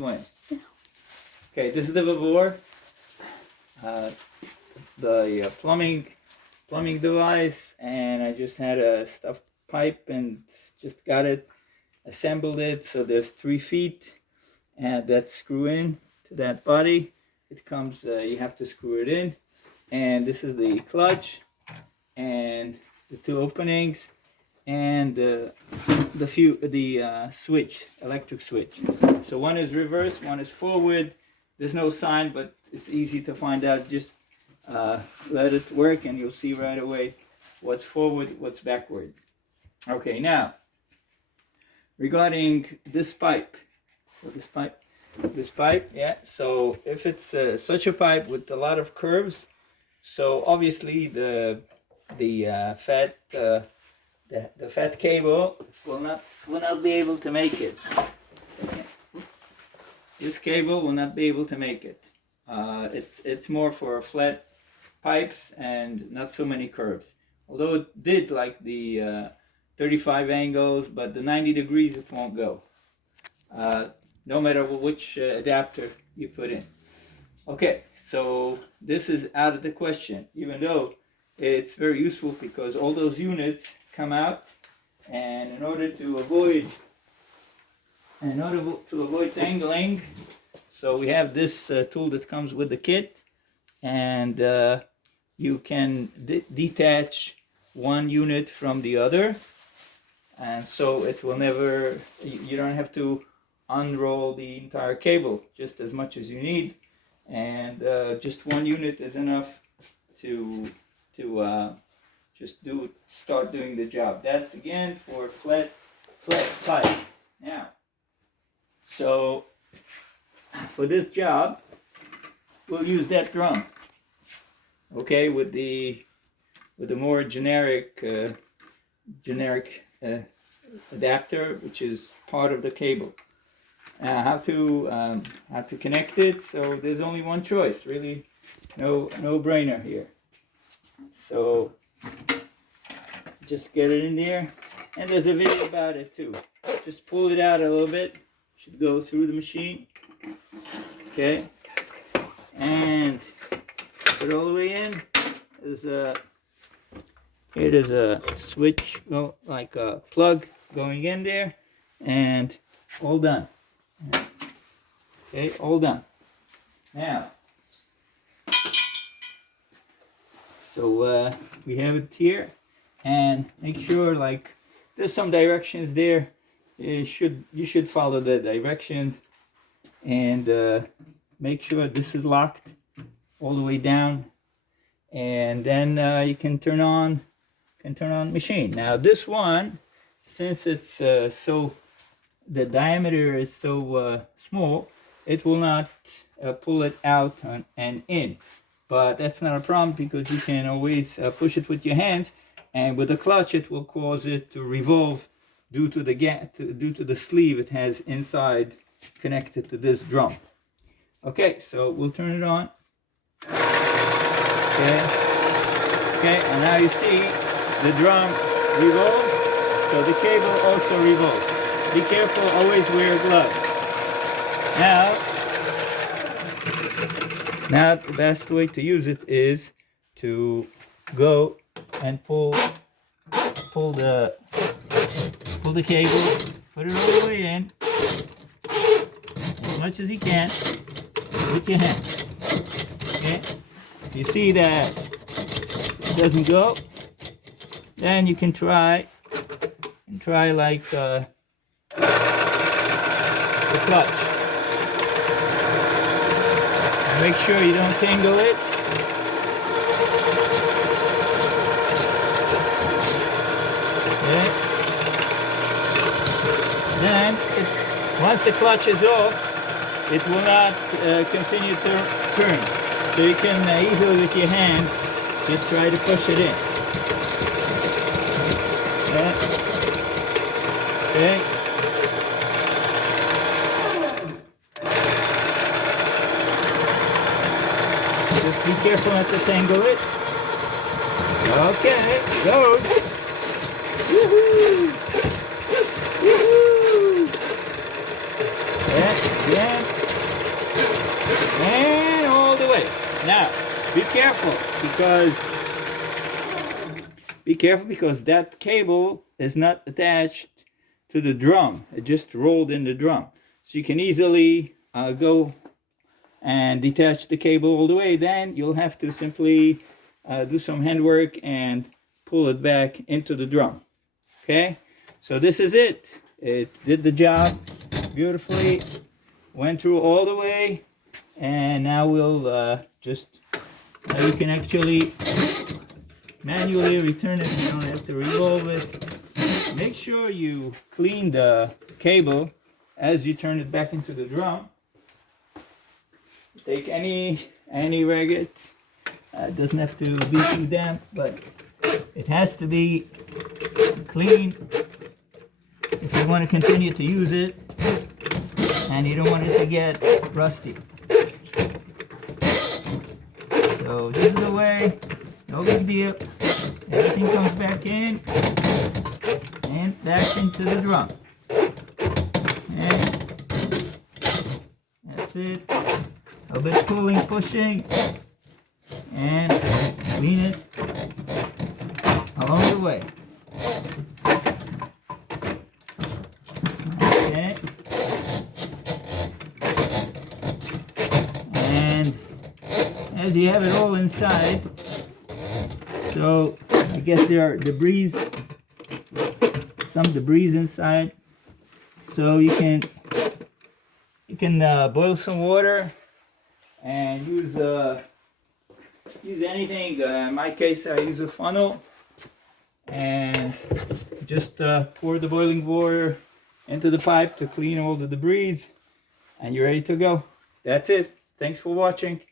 When? Okay, this is the VEVOR, the plumbing device, and I just had a stuffed pipe and just got it, assembled it. So there's 3 feet, and that screw in to that body. It comes, you have to screw it in, and this is the clutch, and the 2 openings, and the switch, electric switch. So one is reverse, one is forward. There's no sign, but it's easy to find out. Just let it work, and you'll see right away what's forward, what's backward. Okay, now regarding this pipe. So this pipe, yeah. So if it's such a pipe with a lot of curves, so obviously the fat cable will not be able to make it. This cable will not be able to make it. It's more for flat pipes and not so many curves. Although it did like the 35 angles, but the 90 degrees it won't go. No matter which adapter you put in. Okay, so this is out of the question, even though it's very useful because all those units come out, and in order to avoid tangling, so we have this tool that comes with the kit, and you can detach one unit from the other, and so it will never, you don't have to unroll the entire cable, just as much as you need, and just one unit is enough to just start doing the job. That's again for flat pipes. Now, so for this job, we'll use that drum. Okay, with the more generic adapter, which is part of the cable. How to connect it? So there's only one choice, really, no brainer here. So just get it in there, and there's a video about it too. Just pull it out a little bit, should go through the machine. Okay, and put it all the way in. There's a switch, like a plug going in there, and all done. Okay, all done. Now, so we have it here, and make sure, like, there's some directions there. You should follow the directions, and make sure this is locked all the way down, and then you can turn on the machine. Now this one, since it's the diameter is so small, it will not pull it out and in. But that's not a problem, because you can always push it with your hands, and with the clutch it will cause it to revolve due to the sleeve it has inside connected to this drum. Okay, so we'll turn it on. Okay, and now you see the drum revolves, so the cable also revolves. Be careful, always wear gloves. Now the best way to use it is to go and pull the cable, put it all the way in, as much as you can, with your hand. Okay? If you see that it doesn't go, then you can try like the clutch. Make sure you don't tangle it. Okay. Then, once the clutch is off, it will not continue to turn. So you can easily with your hand just try to push it in. Okay. Just be careful not to tangle it. Okay, goes. Woohoo! Woohoo! Yeah. Now, be careful because that cable is not attached to the drum. It just rolled in the drum. So you can easily go and detach the cable all the way. Then you'll have to simply do some handwork and pull it back into the drum. Okay, so this is it. It did the job beautifully, went through all the way, and now we'll now you can actually manually return it. You don't have to revolve it. Make sure you clean the cable as you turn it back into the drum. Take any ragged. It doesn't have to be too damp, but it has to be clean if you want to continue to use it and you don't want it to get rusty. So this is the way, no big deal. Everything comes back in and back into the drum. And that's it. A bit pulling, pushing, and clean it along the way. Okay. And as you have it all inside, so I guess there are some debris inside. So you can boil some water and use anything. In my case, I use a funnel, and just pour the boiling water into the pipe to clean all the debris, and you're ready to go. That's it. Thanks for watching.